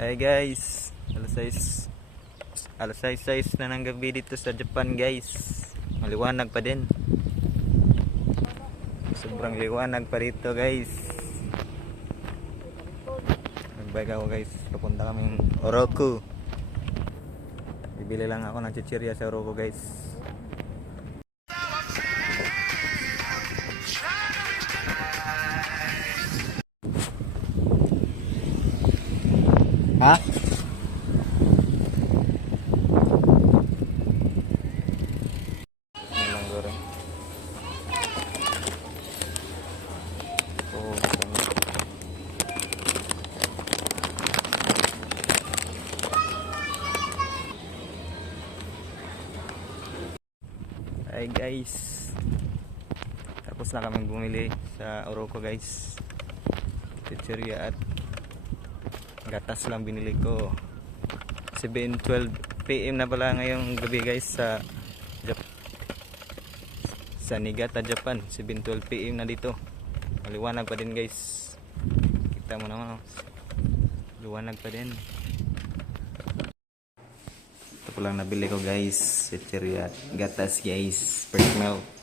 Ay guys, alas 6 alas 6 na ng gabi dito sa Japan guys. Maliwanag pa din. Sobrang liwanag pa dito guys. Nagbike ako guys. Papunta kaming Oroku. Bibili lang ako ng chichirya sa Oroku guys. Ha? Hi guys. Tapos na kaming bumili sa Oroco guys. Chicheria at gatas lang binili ko. 7.12 PM na pala ngayong gabi guys sa Jap sa Niigata, Japan. 7.12 PM na dito. Maliwanag pa din guys. Kita mo naman oh. liwanag pa din. Ito po lang nabili ko guys. At gatas guys. First milk